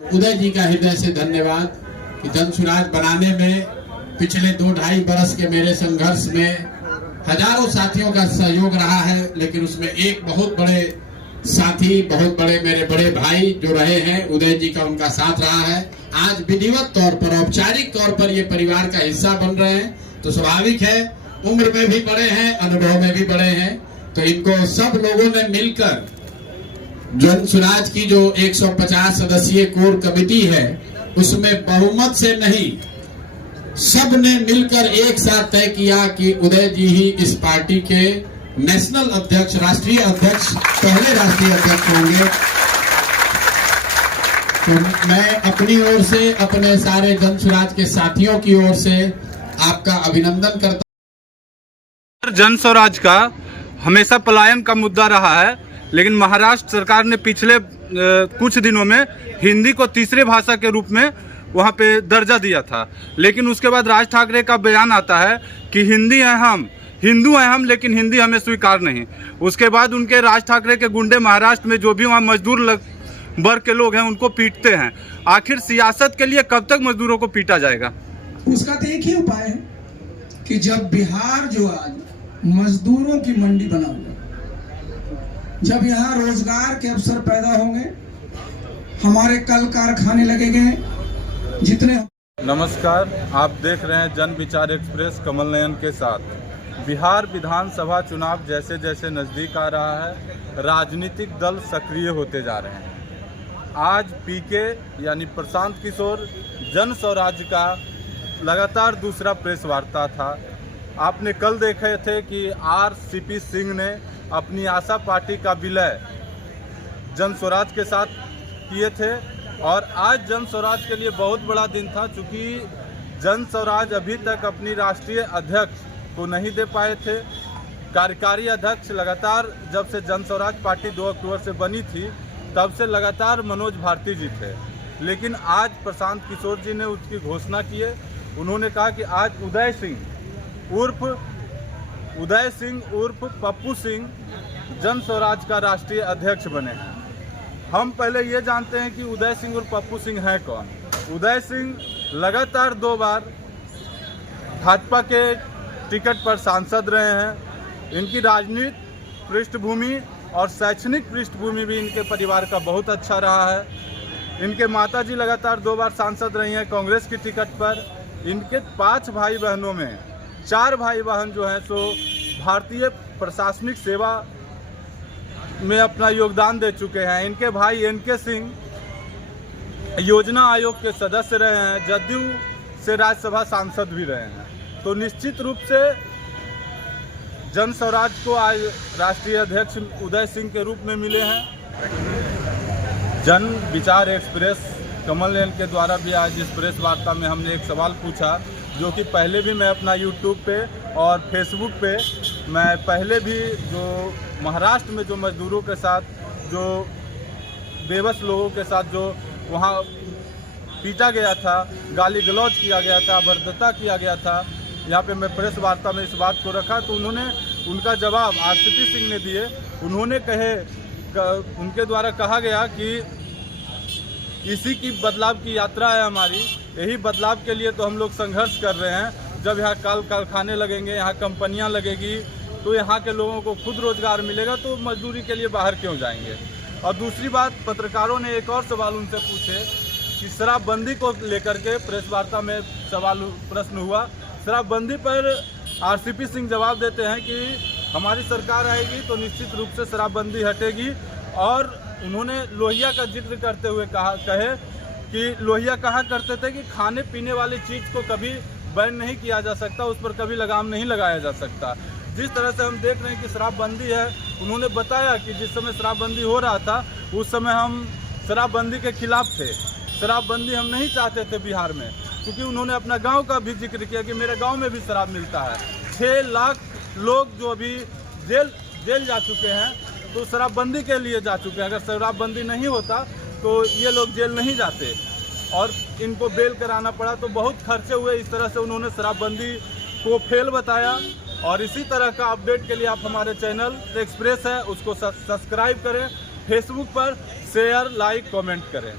उदय जी का हृदय से धन्यवाद कि जन सुराज बनाने में पिछले 2-2.5 बरस के मेरे संघर्ष में हजारों साथियों का सहयोग रहा है, लेकिन उसमें एक बहुत बड़े साथी, बहुत बड़े मेरे बड़े भाई जो रहे हैं, उदय जी का उनका साथ रहा है। आज विधिवत तौर पर, औपचारिक तौर पर ये परिवार का हिस्सा बन रहे हैं, तो स्वाभाविक है, उम्र में भी बड़े हैं, अनुभव में भी बड़े हैं, तो इनको सब लोगों ने मिलकर जन सुराज की जो 150 सदस्यीय कोर कमेटी है, उसमें बहुमत से नहीं, सब ने मिलकर एक साथ तय किया कि उदय जी ही इस पार्टी के नेशनल अध्यक्ष, राष्ट्रीय अध्यक्ष, पहले राष्ट्रीय अध्यक्ष होंगे। तो मैं अपनी ओर से, अपने सारे जन सुराज के साथियों की ओर से आपका अभिनंदन करता हूं। जन स्वराज का हमेशा पलायन का मुद्दा रहा है, लेकिन महाराष्ट्र सरकार ने पिछले कुछ दिनों में हिंदी को तीसरे भाषा के रूप में वहां पे दर्जा दिया था। लेकिन उसके बाद राज ठाकरे का बयान आता है कि हिंदी है हम, हिंदू हैं हम, लेकिन हिंदी हमें स्वीकार नहीं। उसके बाद उनके राज ठाकरे के गुंडे महाराष्ट्र में जो भी वहाँ मजदूर वर्ग के लोग हैं उनको पीटते हैं। आखिर सियासत के लिए कब तक मजदूरों को पीटा जाएगा? उसका तो एक ही उपाय है कि जब बिहार जो आज मजदूरों की मंडी बना हुआ, जब यहाँ रोजगार के अवसर पैदा होंगे, हमारे कल कारखाने लगेंगे, जितने। नमस्कार, आप देख रहे हैं जन विचार एक्सप्रेस कमल नयन के साथ। बिहार विधानसभा चुनाव जैसे जैसे नज़दीक आ रहा है, राजनीतिक दल सक्रिय होते जा रहे हैं। आज पीके यानी प्रशांत किशोर जन स्वराज का लगातार दूसरा प्रेस वार्ता था। आपने कल देखे थे कि आरसीपी सिंह ने अपनी आशा पार्टी का विलय जन स्वराज के साथ किए थे, और आज जन स्वराज के लिए बहुत बड़ा दिन था, चूँकि जन स्वराज अभी तक अपनी राष्ट्रीय अध्यक्ष को नहीं दे पाए थे। कार्यकारी अध्यक्ष लगातार, जब से जन स्वराज पार्टी 2 अक्टूबर से बनी थी, तब से लगातार मनोज भारती जी थे। लेकिन आज प्रशांत किशोर जी ने उसकी घोषणा की है। उन्होंने कहा कि आज उदय सिंह उर्फ पप्पू सिंह जन स्वराज का राष्ट्रीय अध्यक्ष बने हैं। हम पहले ये जानते हैं कि उदय सिंह और पप्पू सिंह हैं कौन। उदय सिंह लगातार 2 बार भाजपा के टिकट पर सांसद रहे हैं। इनकी राजनीतिक पृष्ठभूमि और शैक्षणिक पृष्ठभूमि भी इनके परिवार का बहुत अच्छा रहा है। इनके माताजी लगातार 2 बार सांसद रही हैं कांग्रेस की टिकट पर। इनके 5 भाई बहनों में 4 भाई बहन जो हैं सो भारतीय प्रशासनिक सेवा में अपना योगदान दे चुके हैं। इनके भाई एनके सिंह योजना आयोग के सदस्य रहे हैं, जदयू से राज्यसभा सांसद भी रहे हैं। तो निश्चित रूप से जन स्वराज को आज राष्ट्रीय अध्यक्ष उदय सिंह के रूप में मिले हैं। जन विचार एक्सप्रेस कमल नयन के द्वारा भी आज इस प्रेस वार्ता में हमने एक सवाल पूछा, जो कि पहले भी मैं अपना यूट्यूब पे और फेसबुक पे मैं पहले भी जो महाराष्ट्र में जो मजदूरों के साथ, जो बेबस लोगों के साथ जो वहाँ पीटा गया था, गाली गलौज किया गया था, बर्दता किया गया था, यहाँ पे मैं प्रेस वार्ता में इस बात को रखा, तो उनका जवाब आरसीपी सिंह ने दिए। उन्होंने उनके द्वारा कहा गया कि इसी की बदलाव की यात्रा है हमारी, यही बदलाव के लिए तो हम लोग संघर्ष कर रहे हैं। जब यहाँ कल कारखाने लगेंगे, यहाँ कंपनियाँ लगेगी, तो यहाँ के लोगों को खुद रोजगार मिलेगा, तो मजदूरी के लिए बाहर क्यों जाएंगे। और दूसरी बात, पत्रकारों ने एक और सवाल उनसे पूछे कि शराबबंदी को लेकर के प्रेस वार्ता में प्रश्न हुआ। शराबबंदी पर आरसीपी सिंह जवाब देते हैं कि हमारी सरकार आएगी तो निश्चित रूप से शराबबंदी हटेगी। और उन्होंने लोहिया का जिक्र करते हुए कहे कि लोहिया कहा करते थे कि खाने पीने वाली चीज़ को कभी बैन नहीं किया जा सकता, उस पर कभी लगाम नहीं लगाया जा सकता। जिस तरह से हम देख रहे हैं कि शराबबंदी है, उन्होंने बताया कि जिस समय शराबबंदी हो रहा था उस समय हम शराबबंदी के खिलाफ थे, शराबबंदी हम नहीं चाहते थे बिहार में, क्योंकि उन्होंने अपना गांव का भी जिक्र किया कि मेरे गांव में भी शराब मिलता है। 6 लाख लोग जो अभी जेल जा चुके हैं, तो शराबबंदी के लिए जा चुके हैं। अगर शराबबंदी नहीं होता तो ये लोग जेल नहीं जाते, और इनको बेल कराना पड़ा, तो बहुत खर्चे हुए। इस तरह से उन्होंने शराबबंदी को फेल बताया। और इसी तरह का अपडेट के लिए आप हमारे चैनल एक्सप्रेस है उसको सब्सक्राइब करें, फेसबुक पर शेयर, लाइक, कमेंट करें।